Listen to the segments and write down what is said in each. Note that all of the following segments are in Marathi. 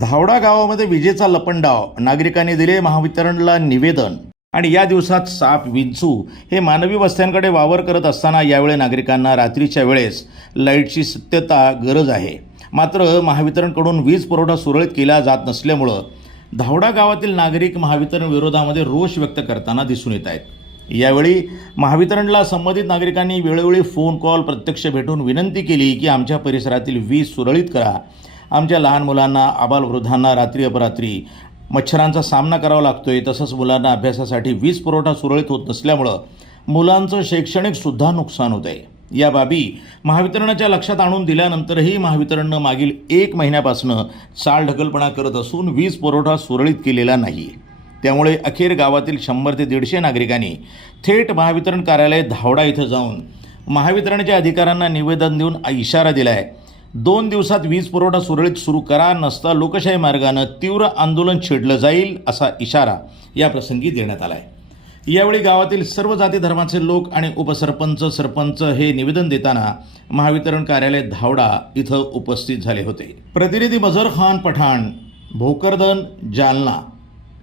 धावडा गावामध्ये विजेचा लपंडाव. नागरिकांनी दिले महावितरणला निवेदन. आणि या दिवसात साप विंचू हे मानवी वस्त्यांकडे वावर करत असताना यावेळी नागरिकांना रात्रीच्या वेळेस लाईटची सत्यता गरज आहे. मात्र महावितरणकडून वीज पुरवठा सुरळीत केला जात नसल्यामुळं धावडा गावातील नागरिक महावितरण विरोधामध्ये रोष व्यक्त करताना दिसून येत आहेत. यावेळी महावितरणला संबंधित नागरिकांनी वेळोवेळी फोन कॉल प्रत्यक्ष भेटून विनंती केली की आमच्या परिसरातील वीज सुरळीत करा. आमच्या लहान मुलांना आबालवृद्धांना रात्री अपरात्री मच्छरांचा सामना करावा लागतोय. तसंच मुलांना अभ्यासासाठी वीज पुरवठा सुरळीत होत नसल्यामुळं मुलांचं शैक्षणिकसुद्धा नुकसान होत आहे या बाबी महावितरणाच्या लक्षात आणून दिल्यानंतरही महावितरणनं मागील एक महिन्यापासनं चालढकलपणा करत असून वीज पुरवठा सुरळीत केलेला नाही. त्यामुळे अखेर गावातील शंभर ते दीडशे नागरिकांनी थेट महावितरण कार्यालय धावडा इथं जाऊन महावितरणच्या अधिकाऱ्यांना निवेदन देऊन इशारा दिला आहे दोन दिवसात वीज पुरवठा सुरळीत सुरू करा नसता लोकशाही मार्गानं तीव्र आंदोलन छेडलं जाईल असा इशारा या प्रसंगी देण्यात आला आहे यावेळी गावातील सर्व जाती धर्माचे लोक आणि उपसरपंच सरपंच हे निवेदन देताना महावितरण कार्यालय धावडा इथं उपस्थित झाले होते. प्रतिनिधी Mazhar Khan Pathan Bhokardan Jalna.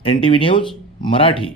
N T V news Marathi.